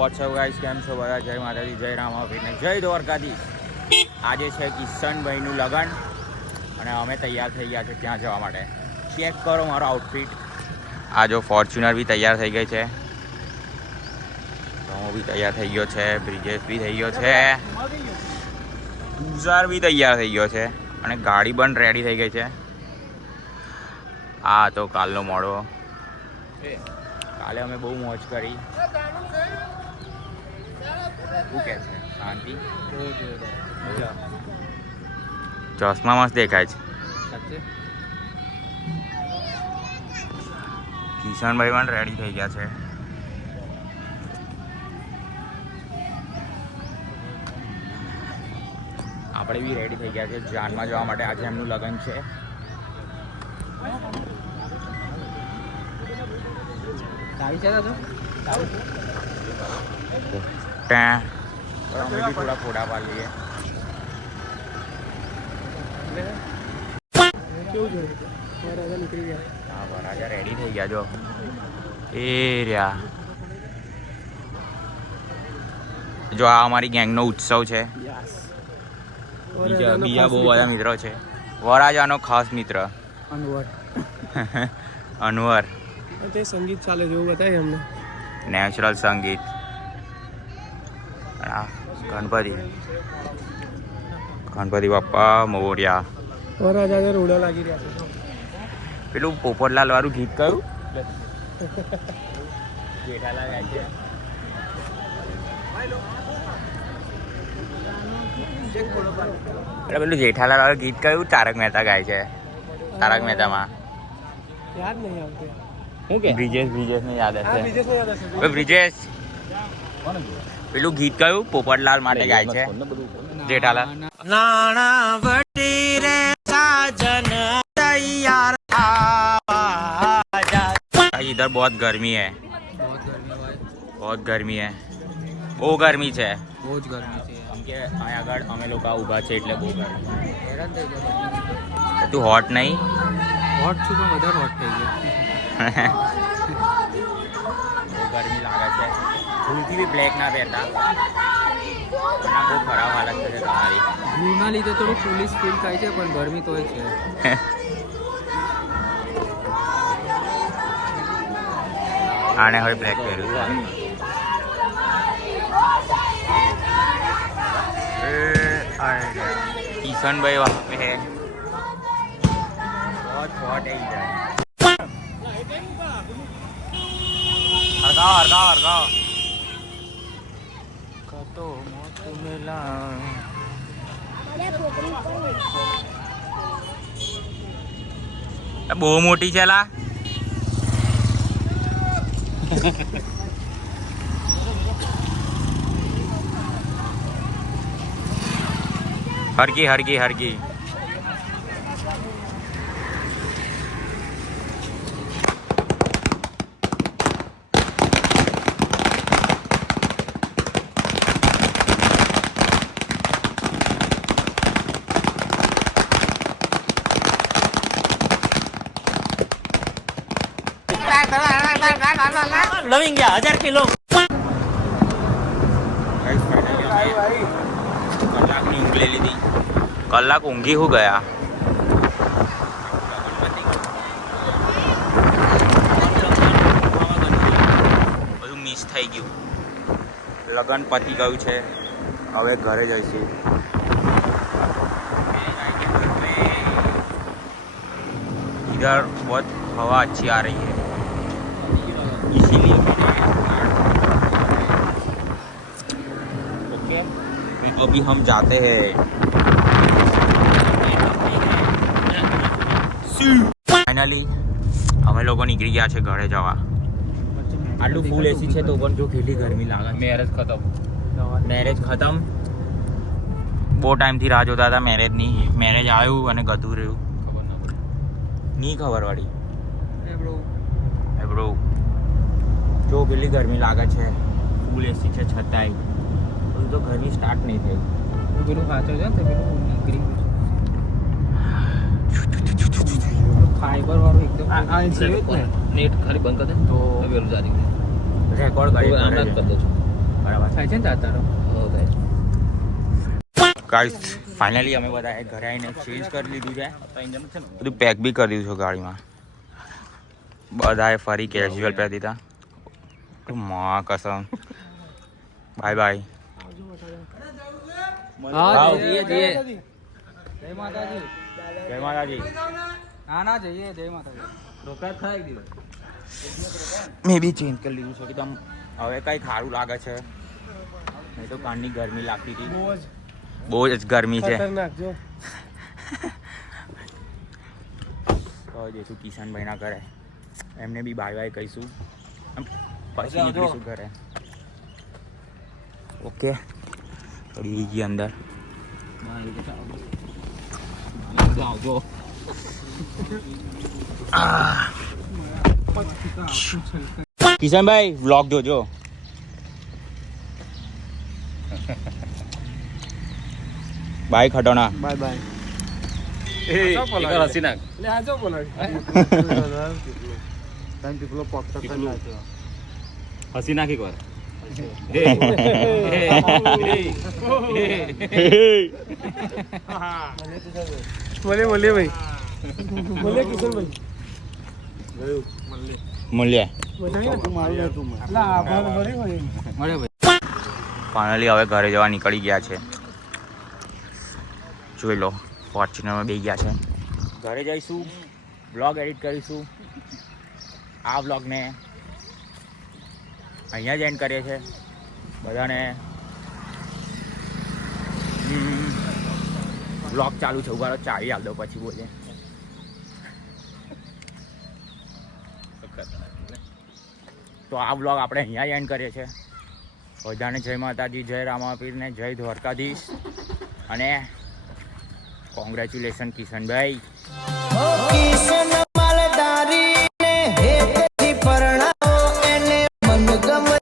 WhatsApp guys, કેમ છો બધા? જય માતાજી, જય રામાપીને, જય દ્વારકાધીશ. આજે છે કિશનભાઈનું લગન અને અમે તૈયાર થઈ ગયા છે ત્યાં જવા માટે. ચેક કરો મારો આઉટફિટ. આ જો ફોર્ચ્યુનર બી તૈયાર થઈ ગઈ છે, હું બી તૈયાર થઈ ગયો છે, બ્રિજેશ બી થઈ ગયો છે, ઉઝાર બી તૈયાર થઈ ગયો છે અને ગાડી પણ રેડી થઈ ગઈ છે. આ તો કાલનો મોડો. કાલે અમે બહુ મોજ કરી. શું કે છે? શાંતિ? ચશ્મા મસ્ત દેખાય છે. કિશનભાઈ પણ રેડી થઈ ગયા છે. આપણે બી રેડી થઈ ગયા છે જાનમાં જવા માટે. આજે એમનું લગ્ન છે. અમે બી થોડા ફોટા પાડી લઈએ. હા, વરાજા રેડી થઈ ગયા. જો એ રહ્યા. જો આ અમારી ગેંગનો ઉત્સવ છે. બીજા બહુ બધા મિત્રો છે. વરાજાનો ખાસ મિત્ર અનવર. તે સંગીત ચાલે જેવું બતાય અમને. નેચરલ સંગીત. ગણપતિ બાપ્પા મોર્યા. વરાજાને રોડા લાગી રહ્યા છે. પેલું પોપટલાલ વાળું ગીત કયું? જેઠાલાલ ગાય છે. પેલું જેઠાલાલ વાળું ગીત કયું? તારક મહેતા ગાય છે. તારક મહેતામાં યાદ નહીં આવતું. શું કે બ્રિજેશ ને યાદ હશે. બ્રિજેશ પેલું ગીત કયું પોપટલાલ માટે ગાય છે? જેઠાલાલ. इधर बहुत गर्मी है. बहुत गर्मी है. બહુ ગરમી છે. બહુ જ ગરમી છે. કેમ કે અહીંયા આગળ અમે લોકો ઊભા છે એટલે બહુ ગરમી. હેરાન થઈ જાય. તું હોટ નહીં? હોટ છું પણ વધારે હોટ થઈ ગયો. બહુ ગરમી લાગે છે. ભૂલથી બી બ્લેક ના પહેરતા. બહુ ખરાબ હાલત છે તમારી. ભૂલના લીધે થોડું પોલીસ ફીલ થાય છે પણ ગરમી તોય છે. આને હવે બ્લેક પહેર્યું. किशनभाई वहाँ पे है. बहुत हॉट है इधर. हरगाओ कतो मौत मिला. બહુ મોટી છે લા. હરગી. લવિંગ ગયા 1000 કિલો. કલાકની ઊંઘ લઈ લીધી. કલાક ઊંઘી હું ગયા. બધું મિસ થઈ ગયું. લગન પતી ગયું છે. હવે ઘરે જઈશું. इधर बहुत हवा अच्छी आ रही है, इसीलिए ओके तो अभी हम जाते हैं. फाइनली અમે લોકો નીકળી ગયા છે ઘરે જવા. આટલું ફૂલ એસી છે તો પણ જો કેટલી ગરમી લાગે. મેરેજ ખતમ. બહુ ટાઈમથી રાહ જોતા હતા મેરેજની. મેરેજ આવ્યું અને ગતું રહ્યું. નહીં ખબર વાળી બ્રો. જો કેટલી ગરમી લાગે છે. ફૂલ એસી છે છતાંય બધું તો ગરમી સ્ટાર્ટ નહીં થઈ. પેલું કાચો છે ને પેલું ગ્રીન ફાઈબર વાળું એકદમ આ જીવે ને નેટ ખાલી બંધ કરી દે તો પેલું જારી રેકોર્ડ કરી આનંદ કરી દેજો. બરાબર થાય છે ને તારો ગાઈસ ફાઇનલી અમે બધા ઘરે આવીને ચેન્જ કરી લીધું છે બધું પેક બી કરી દીધું છે ગાડીમાં બધાએ ફરી કેઝ્યુઅલ પહેરી દીધા માં કસમ બાય બાય હા જઈએ જઈએ જય માતાજી જય માતાજી ના જઈએ જય માતાજી રોકા ખાઈ દીધો મેં બી ચેન્જ કરી લીધું છે એકદમ હવે કંઈ ખારું લાગે છે નહીં તો કાનની ગરમી લાગતી હતી બહુ જ ગરમી છે તો જઈશું કિશનભાઈના ઘરે એમને બી બાય બાય કહીશું પછી નીકળીશું ઘરે ઓકે થોડી ગઈ અંદર આવજો કિશનભાઈ વ્લોગ જોજો બાય ખટોના બાય બાય હસી નાખ લે આજો બોલાડી ટાઈમ પીપલો પોકતા કરી નાખ્યો હસી નાખી કોર બોલે બોલે ભાઈ બોલે કિશન ભાઈ મૂલ્ય ફાઇનલી હવે ઘરે જવા નીકળી ગયા છે જોઈ લો ફોર્ચ્યુનરમાં બેસી ગયા છે ઘરે જઈશું બ્લોગ એડિટ કરીશું આ બ્લોગને અહીંયા જ એન્ડ કરીએ છીએ બધાને બ્લોગ ચાલુ છે ઉભા રહો, ચાવી આલ દો પછી બોલે તો આ બ્લોગ આપણે અહીંયા જ એન્ડ કરીએ છીએ બધાને જય માતાજી જય રામાપીર ને જય દ્વારકાધીશ અને કોંગ્રેચ્યુલેશન કિશનભાઈ કિશન માલધારી ને હેતથી પરણાવો એને મનગમ